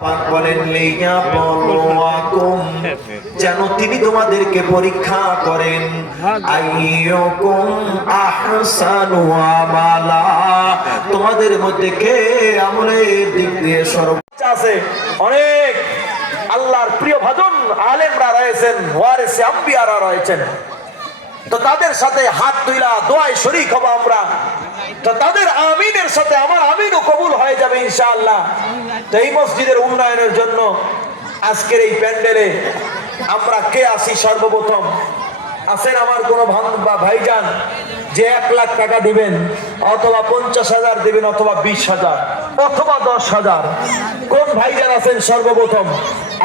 বলেন লিয়াবলুয়াকুম, যেন তিনি তোমাদেরকে পরীক্ষা করেন। আইয়ুকুম আহসানু আমালা, তোমাদের মধ্যে কে আমলের দিক দিয়ে সর্বোচ্চ আছে। অনেক আল্লাহর প্রিয় ভাজন আলেমরা রয়েছেন, ওয়ারিসে আম্বিয়ারা রয়েছেন, তো তাদের সাথে হাত তুইলা দোয়ায় শরীক হব আমরা, তো তাদের আমিনের সাথে আমার আমিনও কবুল হয়ে যাবে ইনশাআল্লাহ। তো এই মসজিদের উন্নয়নের জন্য আজকের এই প্যান্ডেলে আমরা কে আসি? সর্বপ্রথম আছেন আমার কোনো ভাইজান যে 1 লাখ টাকা দিবেন, অথবা 50,000 দিবেন, অথবা 20,000, অথবা 10,000? কোন ভাইজান আছেন? সর্বপ্রথম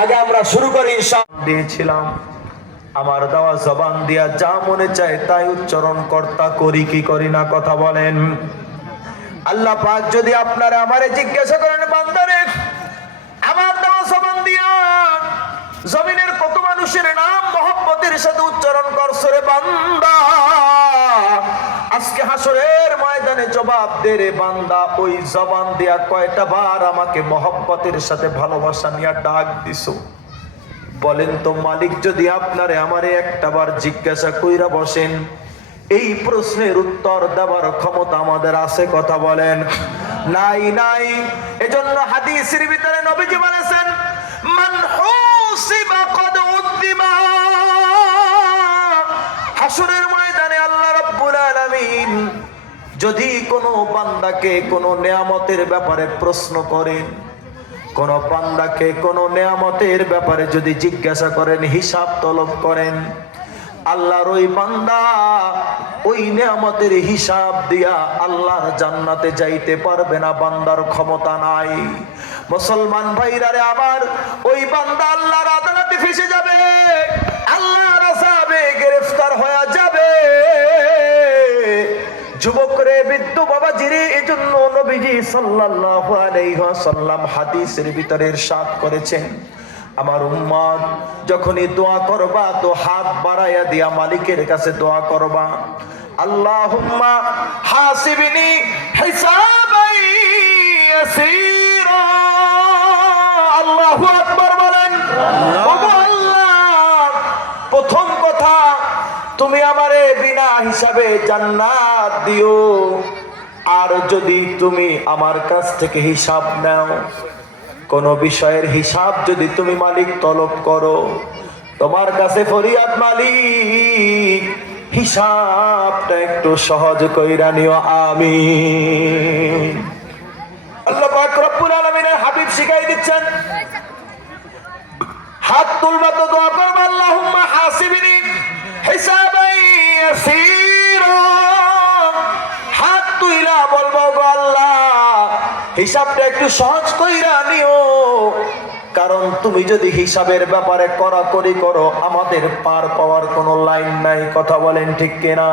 আগে আমরা শুরু করি। ইনশাআল্লাহ দিয়েছিলাম, আমার দেওয়া জবান দিয়া যা মনে চায় তাই উচ্চারণ কর্তা করি কি করি না? কথা বলেন। আল্লাহ পাক যদি আপনারা আমারে জিজ্ঞাসা করেন, বান্দারে আমার দেওয়া জবান দিয়া জমিনের কত মানুষের নাম মহব্বতের সাথে উচ্চারণ করছো রে বান্দা, আজকে হাসরের ময়দানে জবাব দে রে বান্দা, ওই জবান দিয়া কয়টা বার আমাকে মহব্বতের সাথে ভালোবাসা নিয়ে ডাক দিছো? বলেন তো, মালিক যদি আপনারে আমারে একটা বার জিজ্ঞাসা কইরা বসেন, এই প্রশ্নের উত্তর দেওয়ার ক্ষমতা আমাদের আছে? কথা বলেন। নাই, নাই। এজন্য হাদিসের ভিতরে নবীজি বলেছেন, মান হুসিবা কদ উদ্দিমা, হাসরের ময়দানে আল্লাহ রাব্বুল আলামিন যদি কোনো বান্দাকে কোনো নেয়ামতের ব্যাপারে প্রশ্ন করেন, কোন বান্দাকে কোন নেয়ামতের ব্যাপারে যদি জিজ্ঞাসা করেন, হিসাব তলব করেন, আল্লাহর ওই বান্দা ওই নেয়ামতের হিসাব দিয়া আল্লাহর জান্নাতে যাইতে পারবে না, বান্দার ক্ষমতা নাই। মুসলমান ভাইরা রে আমার, ওই বান্দা আল্লাহর আদালতে ফেসে যাবে, আল্লাহর আযাবে গ্রেফতার হয়ে যাবে। যুবকরে, বৃদ্ধ বাবাজিরে, এজন্য নবীজি সাল্লাল্লাহু আলাইহি ওয়াসাল্লাম হাদিসের ভিতরে ইরশাদ করেছেন, আমার উম্মত যখনই দোয়া করবা তো হাত বাড়াইয়া দিয়া মালিকের কাছে দোয়া করবা, আল্লাহুম্মা হাসিবনি হিসাবাই ইয়াসীরা। আল্লাহু আকবার বলেন। আল্লাহ, প্রথম কথা তুমি আমারে বিনা হিসাবে জান্নাত দিও, আর যদি তুমি আমার কাছ থেকে হিসাব নাও, কোন বিষয়ের হিসাব যদি তুমি মালিক তলব করো, তোমার কাছে ফরিয়াদ, মালিক হিসাবটা একটু সহজ কইরা নিও। আমিন। আল্লাহ পাক রব্বুল আলামিনের হাবিব শিখাই দিচ্ছেন, হাত তুলবা তো দোয়া করবা, আল্লাহুম্মা হাসিবনি হিসাবাই ইয়াসীরা। হাত তুইলা বলবো, গো আল্লাহ হিসাবটা একটু সহজ কইরা নিও, কারণ তুমি যদি হিসাবের ব্যাপারে কড়াকড়ি করো, আমাদের পার পাওয়ার কোনো লাইন নাই। কথা বলেন ঠিক কিনা?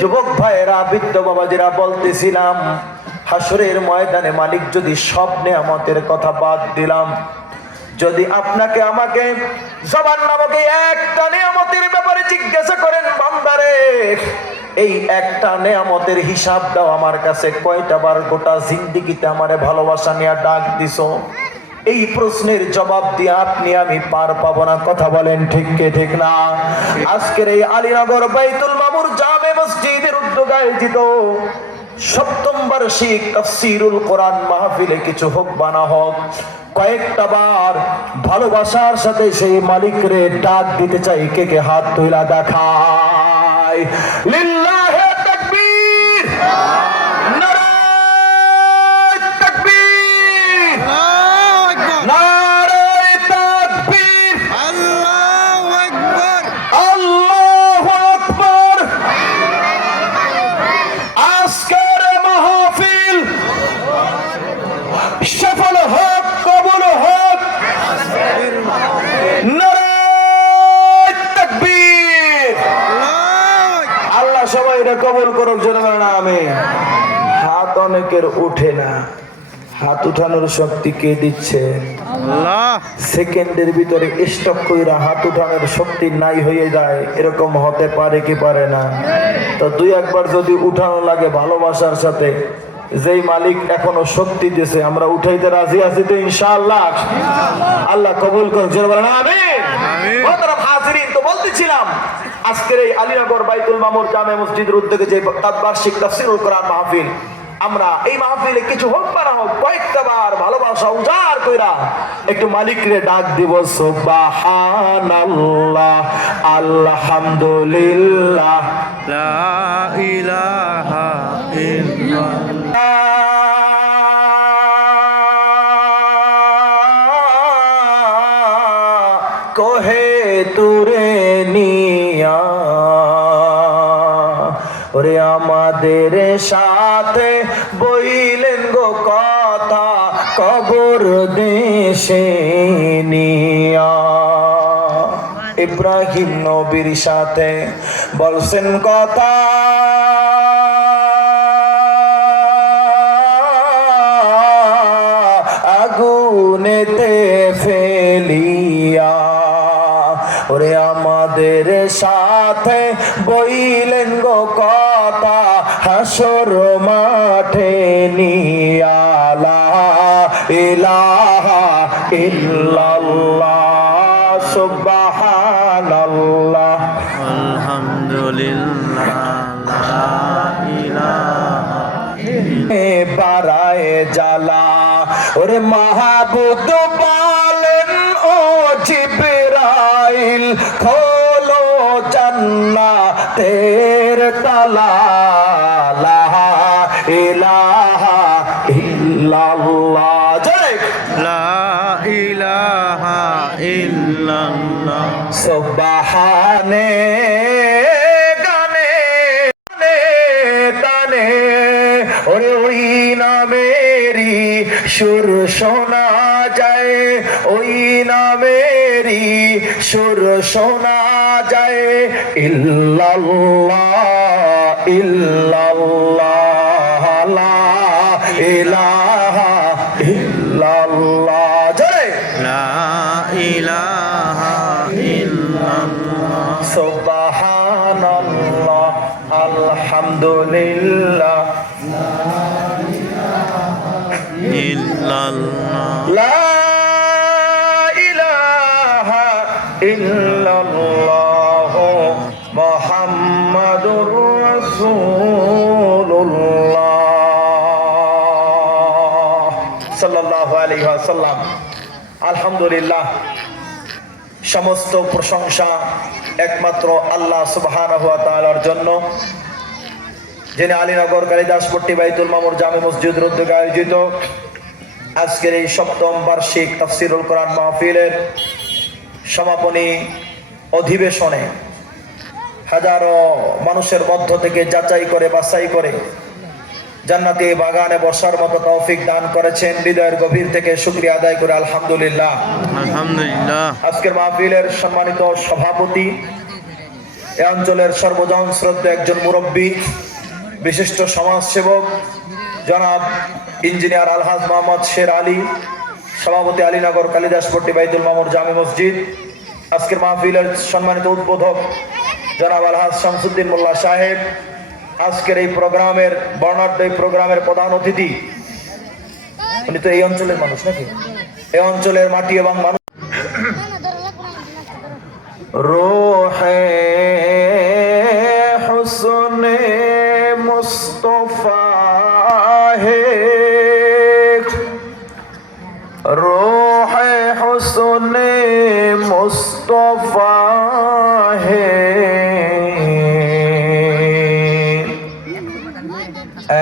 যুবক ভাইয়েরা, বৃদ্ধ বাবাজিরা, বলতেছিলাম হাসরের ময়দানে মালিক যদি সব নেয়ামতের কথা বাদ দিলাম, যদি আপনাকে আমাকে জবান নামক একটা নেয়ামতের ব্যাপারে জিজ্ঞাসা করেন, বান্দারে এই একটা নেয়ামতের হিসাব দাও আমার কাছে, কয়টা বার গোটা জিন্দেগিতে আমারে ভালোবাসা নিয়ে ডাক দিছো? এই প্রশ্নের জবাব দিয়ে আপনি আমি পার পাবো না। কথা বলেন ঠিক কে ঠিক না? আজকের এই আলীনগর বাইতুল মামুর জামে মসজিদের উদ্যোগে আয়োজিত ৭ম বার্ষিক তাফসীরুল কোরআন মাহফিলে কিছু হোক বানা হোক, কয়েকটা বার ভালোবাসার সাথে সেই মালিকরে ডাক দিতে চাই। কে কে হাত তুইলা দেখায়? লিল্লাহি তাকবীর, নারায়ে তাকবীর, নারায়ে তাকবীর, আল্লাহু আকবার, আল্লাহু আকবার। আজকের মাহফিল সফল হোক, কবুল হোক। নারায়ে তাকবীর। আল্লাহ সবাই এটা কবুল করুক, জোরে বলেন আমিন। হাত অনেকের উঠে না, হাত উঠানোর শক্তি কে দিচ্ছে? আল্লাহ। সেকেন্ডের ভিতরে স্টক কইরা হাত উঠানোর শক্তি নাই হয়ে যায়, এরকম হতে পারে কি পারে না? তো দুই একবার যদি উঠানো লাগে ভালোবাসার সাথে, যেই মালিক এখনো শক্তি দিয়েছে আমরা উঠাইতে রাজি আছি তো ইনশাআল্লাহ। আল্লাহ কবুল করুন, জোরে বলেন আমিন। মোহতারাম হাজিরিন, তো বলতেছিলাম আজকের এই আলীনগর বাইতুল মামুর জামে মসজিদের উদ্যোগে যে বার্ষিক তাফসীরুল কোরআন মাহফিল, আমরা এই মাহফিলে কিছু হোক বা না হোক কয়েকটা বার ভালোবাসা উজাড় কইরা একটু মালিকরে ডাক দিব সুবহানাল্লাহ, আলহামদুলিল্লাহ, লা ইলাহা ইল্লাল্লাহ। কোহে তুরে নিয়া ওরে আমাদের সাথে বইলেন গো কথা কবর দেশে নিয়া। ইব্রাহিম নবীর সাথে বলছেন কথা আগুনেতে ফেলিয়া, ওরে আমাদের সাথে বইলেন গো কথা হাসর মাঠে নিয়া। লা ইলাহা ইল্লাল্লাহ, সুবহানাল্লাহ, আলহামদুলিল্লাহ, লা ইলাহা ইল্লাল্লাহ। পারায় জালা ওরে মাহবুব বলেন ও জিবরাইল খোলো জান্নাতের তালা। লা ইলাহা ইল্লাল্লাহ, জয় লা ইলাহা ইল্লাল্লাহ। সুবহানে গানে তানে ওরে ওই নামেরি সুর শোনা যায়, ওই নামেরি সুর শোনা যায়। ইল্লাল্লাহ ইল্লাল্লাহ, লা ইলাহা ইল্লাল্লাহ, জয় লা ইলাহা ইল্লাল্লাহ। সুবহানাল্লাহ, আলহামদুলিল্লাহ, ইল্লাল্লাহ, লা ইলাহা ইল্লাল্লাহ, মুহাম্মাদুর রাসূলুল্লাহ সাল্লাল্লাহু আলাইহি ওয়াসাল্লাম। আলহামদুলিল্লাহ, সমস্ত প্রশংসা একমাত্র আল্লাহ সুবহানাহু ওয়া তাআলার জন্য, যিনি আলীনগর কালিদাসপট্টি বাইতুল মামুর জামে মসজিদের উদ্যোগে আয়োজিত আজকের এই সপ্তম বার্ষিক তাফসীরুল কোরআন মাহফিলের সমাপনী অধিবেশনে হাজারো মানুষের মধ্য থেকে যাচাই করে বাছাই করে জান্নাতি বাগানে বসার মতো তৌফিক দান করেছেন। হৃদয়ের গভীর থেকে শুকরিয়া আদায় করে আলহামদুলিল্লাহ। আলহামদুলিল্লাহ। আজকের মাহফিলের সম্মানিত সভাপতি, এই অঞ্চলের সর্বজন শ্রদ্ধা একজন মুরব্বী, বিশিষ্ট সমাজসেবক জনাব ইঞ্জিনিয়ার আলহাজ মোহাম্মদ শের আলী, সভাপতি আলীনগর কালিদাসপট্টি বাইতুল মামুর জামে মসজিদ। আজকের মাহফিলের সম্মানিত উদ্বোধক জনাব আলহাজ শামসুদ্দিন মোল্লা সাহেব। আজকের এই প্রোগ্রামের বর্ণাঢ্য এই প্রোগ্রামের প্রধান অতিথি, উনি তো এই অঞ্চলের মানুষ নাকি, এই অঞ্চলের মাটি এবং মানুষ। রোহে হুসনে মুস্তফা হে, রোহে হুসনে মুস্তফা হে,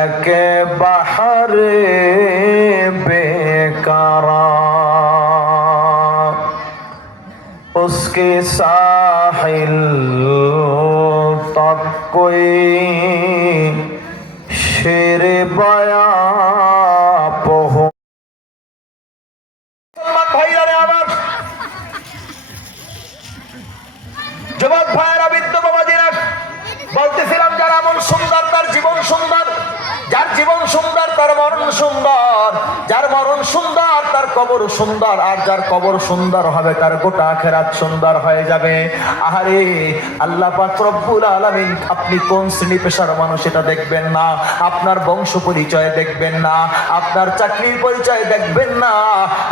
একে বাহারে বেকারা उसके साहिल तक कोई शेर बया पहो। ভাইরা আমার যুবক ভাইরা, বৃদ্ধ বাবাজিরা, বলতেছিলাম যার আমল সুন্দর তার জীবন সুন্দর, যার জীবন সুন্দর তার মন মরণ সুন্দর, যার মরণ সুন্দর তার কবর সুন্দর, আর যার কবর সুন্দর হবে তার গোটা আখিরাত সুন্দর হয়ে যাবে। আরে আল্লাহ পাক রব্বুল আলামিন আপনি কোন শ্রেণী পেশার মানুষ এটা দেখবেন না, আপনার বংশ পরিচয় দেখবেন না, আপনার চাকরির পরিচয় দেখবেন না,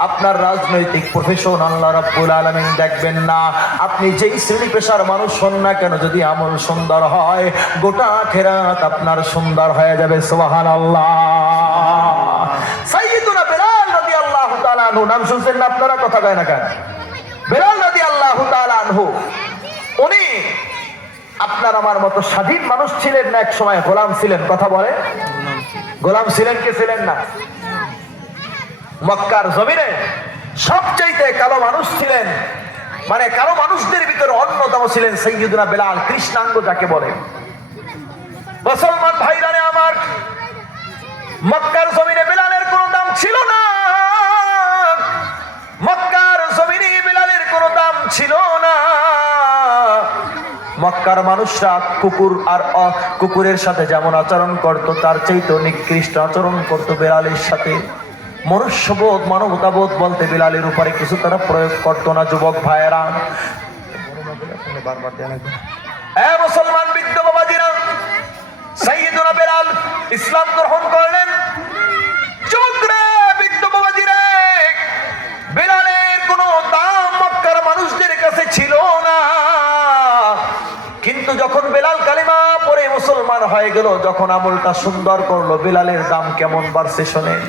আপনার রাজনৈতিক প্রফেশন আল্লাহ রাব্বুল আলামিন দেখবেন না। আপনি যেই শ্রেণী পেশার মানুষ হন না কেন, যদি আমল সুন্দর হয় গোটা আখিরাত আপনার সুন্দর হয়ে যাবে। সুবহানাল্লাহ। সাইয়্যিদুনা বেলাল রাদিয়াল্লাহু তাআলা আনহু, নাম শুনছেন না আপনারা? কথা কয় না কেন? বেলাল রাদিয়াল্লাহু তাআলা আনহু, উনি আপনার আমার মতো স্বাধীন মানুষ ছিলেন না, এক সময় গোলাম ছিলেন। কথা বলে, গোলাম ছিলেন কি ছিলেন না? মক্কার জমিনে সবচাইতে কালো মানুষ ছিলেন, মানে কালো মানুষদের ভিতরে অন্যতম ছিলেন সাইয়্যিদুনা বেলাল, কৃষ্ণাঙ্গ যাকে বলে। মুসলমান ভাইরা আমার, মক্কার জমিনে বেলালের কোনো দাম ছিল না, মক্কার জমিনে বেলালের কোনো দাম ছিল না। মক্কার মানুষরা কুকুর আর কুকুরের সাথে যেমন আচরণ করত, তার চাইতে নিকৃষ্ট আচরণ করত বেলালের সাথে। মনুষ্যবোধ, মানবতাবোধ বলতে বেলালের উপরে কিছু তারা প্রয়োগ করত না। যুবক ভাইয়েরা, মুসলমান বৃদ্ধ বাবাজিরা, সাইয়্যিদুনা বেলাল ইসলাম গ্রহণ করলেন। যুবকরা, বৃদ্ধ বাবাজিরা, বেলালের কোনো দাম মক্কার মানুষদের কাছে ছিল না। কিন্তু যখন বেলাল কালিমা পড়ে মুসলমান হয়ে গেল, যখন আমলটা সুন্দর করলো, বেলালের দাম কেমন বাড়ছে শোনেন।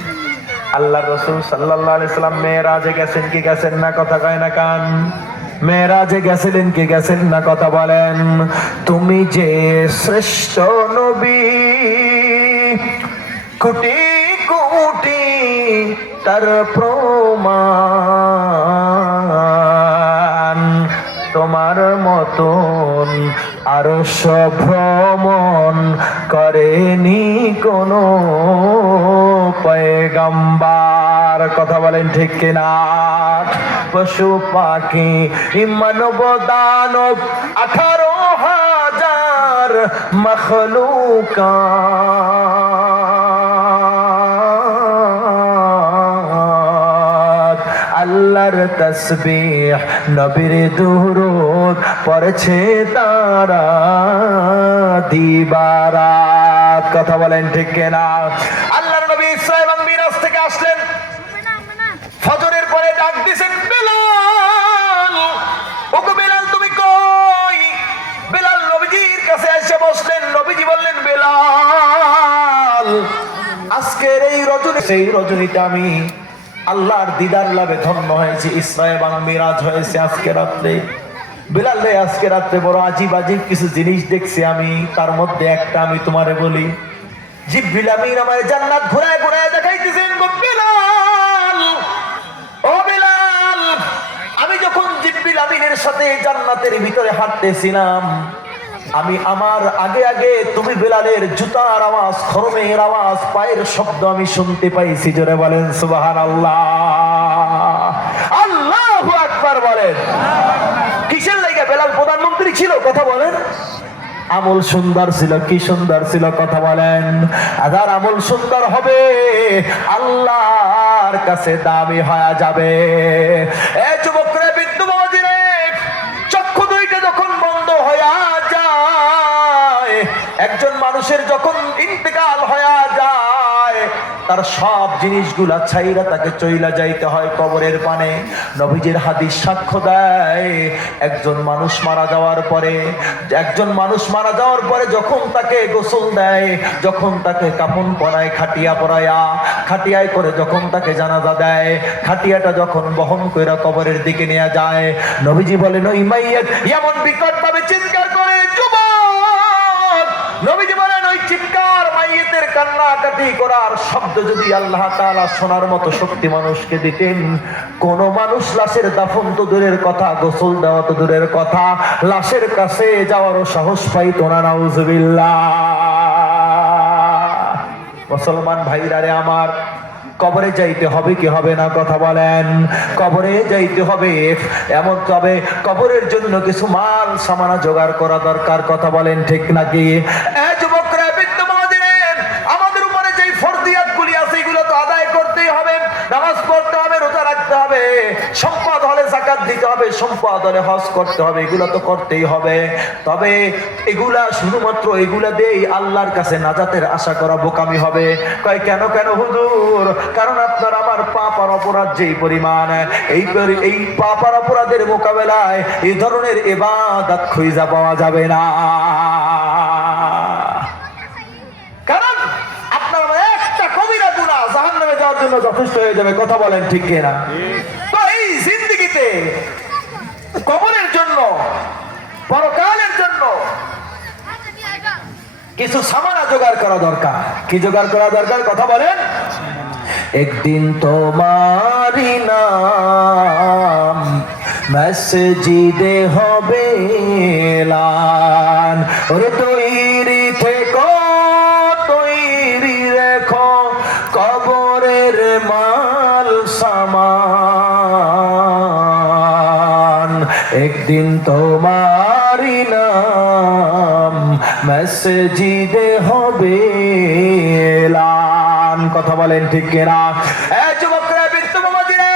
আল্লাহ রাসূল সাল্লাল্লাহু আলাইহি সাল্লাম মেরাজে গেছেন কি গেছেন না? কথা কয় না কান? মেরাজে গেছিলেন কি গেছেন না? কথা বলেন। তুমি যে শ্রেষ্ঠ নবী, কোটি কোটি তার প্রমাণ, তোমার মতন আরশ ভ্রমণ করেনি কোনো পয়গম্বর। কথা বলেন ঠিক কিনা? পশু পাখি মানব দানব 18,000 মখলুকাত আল্লাহর তাসবিহ নবীর দুরূদ পড়ছে তারা দিবারাত। কথা বলেন ঠিক কিনা? আল্লাহর নবী ইসরা এবং মিরাজ থেকে আসলেন, ফজরের পরে ডাক দিয়েছেন, বেলাল, ওগো বেলাল তুমি কই? বেলাল নবীজির কাছে এসে বসলেন। নবীজি বললেন, বেলাল, আজকের এই রজনী, সেই রজনীতে আমি আল্লাহর দিদার লাভে ধন্য হয়েছে, ইসরা এবং মিরাজ হয়েছে আজকে রাত্রে। বেলাল রে, আজকে রাত্রে বড় আজীব আজীব কিছু জিনিস দেখছি আমি, তার মধ্যে একটা আমি তোমারে বলি। জিবরিল আমিন আমার জান্নাত ঘুরায় ঘুরায় দেখাইতেছেন। বেলাল, ও বেলাল, আমি যখন জিবরিল আমিনের সাথে জান্নাতের ভিতরে হাঁটতেছিলাম, আমি আমার আগে আগে তুমি বেলালের জুতার আওয়াজ, খরমের আওয়াজ, পায়ের শব্দ আমি শুনতে পাইছি। জোরে বলেন সুবহানাল্লাহ। আল্লাহু আকবার বলেন। কিসের লাগা? বেলাল প্রধানমন্ত্রী ছিল। কথা বলেন। আমল সুন্দর ছিল। কি সুন্দর ছিল? কথা বলেন। আদার আমল সুন্দর হবে, আল্লাহর কাছে দামি হয়ে যাবে। এ যুবকরা, বৃদ্ধ বাবাজিরে, চক্ষু দুইটা যখন বন্ধ হয়ে যায়, একজন মানুষের যখন ইন্তেকাল হয়ে যায়, তার সব জিনিসগুলা ছাইরা তাকে চইলা যাইতে হয় কবরের পানে। নবীজির হাদিস সাক্ষ্য দেয়, একজন মানুষ মারা যাওয়ার পরে, একজন মানুষ মারা যাওয়ার পরে যখন তাকে গোসল দেয়, যখন তাকে কাফন পরায়, খাটিয়া পরায়া, খাটিয়ায় করে যখন তাকে জানাজা দেয়, খাটিয়াটা যখন বহন কইরা কবরের দিকে নিয়ে যায়, নবীজি বলেন, ওই মাইয়াত এমন বিকট ভাবে চিৎকার করে, যুবক! নবীজি বলেন, ওই চিৎকার, মাইয়াতের কান্নাকাটি করার শব্দ যদি আল্লাহ তাআলা শোনার মতো শক্তি মানুষকে দিতেন, কোন মানুষ লাশের দাফন তো দূরের কথা, গোসল দেওয়া তো দূরের কথা, লাশের কাছে যাওয়ারও সাহস পাইত না। নাউজুবিল্লাহ। মুসলমান ভাইরা রে আমার, কবরে যাইতে হবে কি হবে না? কথা বলেন। কবরে যাইতে হবে, এমন তবে কবরের জন্য কিছু মাল সামানা জোগাড় করা দরকার। কথা বলেন ঠিক নাকি? যুবকরা, আমাদের উপরে যে ফরজিয়াত গুলি আছে সম্পদ হলে যাকাত দিতে হবে, সম্পদ হলে হজ করতে হবে, এগুলো তো করতেই হবে। তবে এগুলা শুধুমাত্র এগুলা দিয়েই আল্লাহর কাছে নাজাতের আশা করা বোকামি হবে। কয় কেন কেন হুজুর? কারণ আপনার আমার পাপ আর অপরাধ যেই পরিমাণ, এই পাপ আর অপরাধের মোকাবেলায় এই ধরনের ইবাদত খুঁজে পাওয়া যাবে না। কারণ আপনার একটা কবিরা গুনাহ জাহান্নামে যাওয়ার জন্য যথেষ্ট হয়ে যাবে। কথা বলেন ঠিক কিনা? তো এই জিন্দেগিতে কবরের জন্য, পরকালের জন্য কিছু সামানা জোগাড় করা দরকার। কি জোগাড় করা দরকার? কথা বলেন। একদিন তোমারই নাম মসজিদে হবে এলান। ওরে তৈরি থেকো, তৈরি রেখো কবরের মাল সামান। একদিন তোমারই নাম মসজিদে হবে এলান। কথা বলেন ঠিক কিনা? যুবকরা, বৃদ্ধ বাবাজিরা,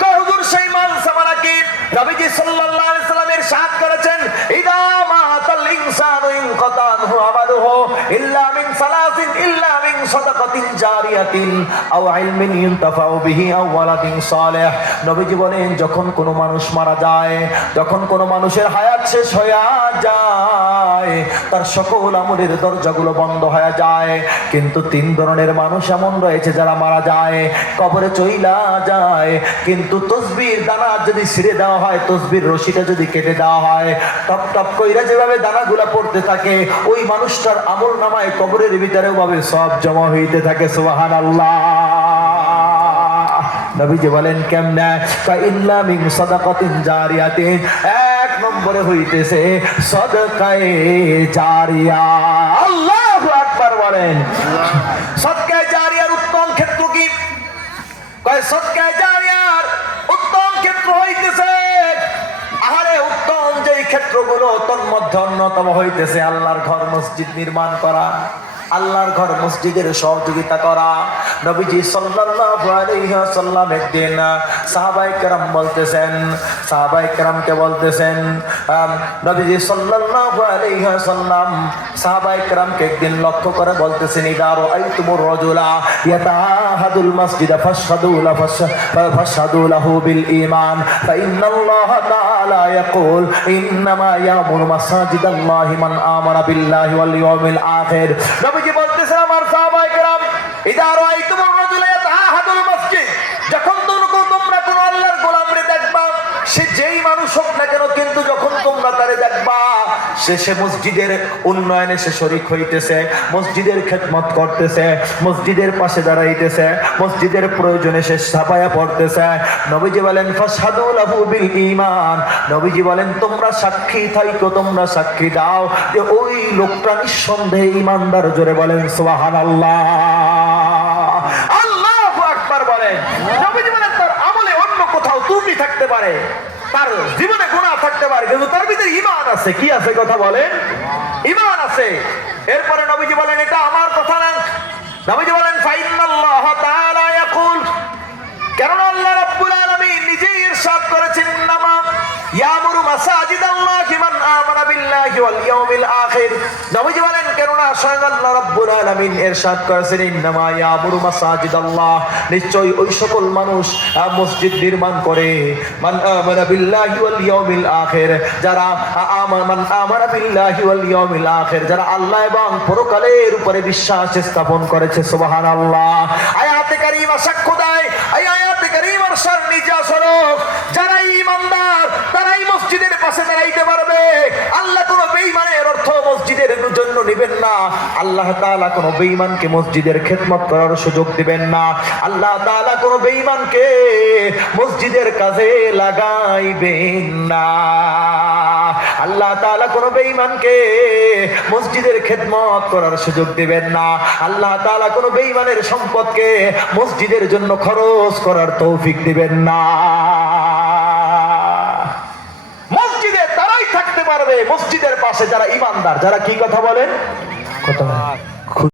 হুজুর সেই মাল সামানা কি? নবীজি সাল্লাল্লাহু আলাইহি সাল্লাম ইরশাদ করেছেন, ইদা মাতাল ইনসানু ইনকাতা আনহু আমালুহু ইল্লা মিন সালাসিন ইল্লা মিন সাদাকাতিন জারিয়াতিন আও ইলমিন ইনতাফাউ বিহি আও ওয়ালাদিন সালেহ। নবীজি বলেন, যখন কোনো মানুষ মারা যায়, যখন কোনো মানুষের হায়াত শেষ হয়ে যায়, তার সকল আমলের দরজাগুলো বন্ধ হয়ে যায়। কিন্তু তিন ধরনের মানুষ এমন রয়েছে যারা মারা যায়, কবরে চইলা যায়, কিন্তু তসবির দানা যদি ছিঁড়ে দেওয়া হয়, তসবির রশিটা যদি কেটে দেওয়া হয়, টপ টপ কইরা যেভাবে দানাগুলা পড়তে থাকে, ওই মানুষটার আমল নামায় কবরের ভিতরেও ভাবে সব জমা হইতে থাকে। সুবহানাল্লাহ। নবীজি বলেন কেমনে? ইল্লা মিন সাদাকাতিন জারিয়াতিন, এক নম্বরে হইতেছে সাদকায়ে জারিয়া। আল্লাহু আকবার বলেন। সাদকায়ে জারিয়ার উত্তম ক্ষেত্র কি? কয় সাদকায়ে জারিয়ার উত্তম ক্ষেত্র হইতেছে, আহারে উত্তম যেই ক্ষেত্রগুলো তন্মধ্যে অন্যতম হইতেছে আল্লাহর ঘর মসজিদ নির্মাণ করা, আল্লাহর ঘর মসজিদের সহযোগিতা করা। নবীজি সাল্লাল্লাহু আলাইহি ওয়াসাল্লাম একদিন সাহাবায়ে কেরাম বলতেছেন, সাহাবায়ে কেরামকে বলতেছেন, নবীজি সাল্লাল্লাহু আলাইহি ওয়াসাল্লাম সাহাবায়ে কেরামকে একদিন লক্ষ্য করে বলতেছেন, ইদা রাআইতুমুর রাজুলা ইয়াতাহাদুল মাসজিদা ফাশহাদু লাহু বিল ঈমান ফাইন্নাল্লাহা তাআলা ইয়াকুল ইন্নামা ইয়ামুরু মাসাজিদাল্লাহি মান আমানা বিল্লাহি ওয়াল ইয়াউমিল আখির। নবীজি বলতেছেন, আমার সাহাবায়ে কেরাম, ইদা রাআইতুমুর রাজুলা ইয়াতাহাদুল মাসজিদ, যখন তোমরা কোন আল্লাহর গোলামরে দেখবা, সে যেই মানুষ হোক না কেন, কিন্তু যখন তোমরা তারে দেখবা সে মসজিদের উন্নয়নে সে শরীক হইতেছে, মসজিদের খেদমত করতেছে, মসজিদের পাশে দাঁড়াইতেছে, মসজিদের প্রয়োজনে সে সাফায়া পড়তেছে, নবীজি বলেন ফাশহাদু লাহু বিল ঈমান, নবীজি বলেন তোমরা সাক্ষী থাইকো, তোমরা সাক্ষী দাও যে ওই লোকটা নিঃসন্দেহে ঈমানদার। জোরে বলেন সুবহানাল্লাহ। আল্লাহু আকবার বলেন। নবীজি বলেন তার আমলে অন্য কোথাও ত্রুটি থাকতে পারে, তার জীবনে গুনাহ থাকতে পারে, কিন্তু তার ভিতরে ঈমান আছে। কি আছে? কথা বলেন। ঈমান আছে। এরপরে নবীজি বলেন, এটা আমার কথা না, নবীজি বলেন ফাইন্নাল্লাহ তাআলা ইয়াকুল, কারণ আল্লাহ রাব্বুল আলামিন নিজেই ইরশাদ করেছেন, নামা ইয়ামুরু মাসাজিদাল্লাহি মান আমানা বিল্লাহি ওয়াল ইয়াউমিল আখির। নবীজি বলেন, কেননা স্বয়ং আল্লাহ রাব্বুল আলামিন ইরশাদ করেছেন, ইন্নামা ইয়ামুরু মাসাজিদাল্লাহ, নিশ্চয়ই ওই সকল মানুষ মসজিদ নির্মাণ করে, মান আমানা বিল্লাহি ওয়াল ইয়াউমিল আখির, যারা মান আমানা বিল্লাহি ওয়াল ইয়াউমিল আখির, যারা আল্লাহ এবং পরকালের উপরে বিশ্বাস স্থাপন করেছে। সুবহানাল্লাহ। আয়াতে কারিমা সাক্ষ্য দেয়, আয়াতে কারিমার সার নিজা স্বরূপ, যারা ঈমানদার তারাই মসজিদের পাশে দাঁড়াইতে পারবে। আল্লাহ কোন বেঈমানের অর্থ মসজিদের জন্য নেবেন না, আল্লাহ তাআলা কোন বেঈমানকে মসজিদের খেদমত করার সুযোগ দিবেন না, আল্লাহ তাআলা কোন বেঈমানকে মসজিদের কাজে লাগাইবেন না, আল্লাহ তাআলা কোন বেঈমানকে মসজিদের খেদমত করার সুযোগ দিবেন না, আল্লাহ তাআলা কোন বেঈমানের সম্পদকে মসজিদের জন্য খরচ করার তৌফিক দিবেন না। মসজিদে তারাই থাকতে পারবে, মসজিদের পাশে যারা ঈমানদার, যারা কি কথা বলেন? কথা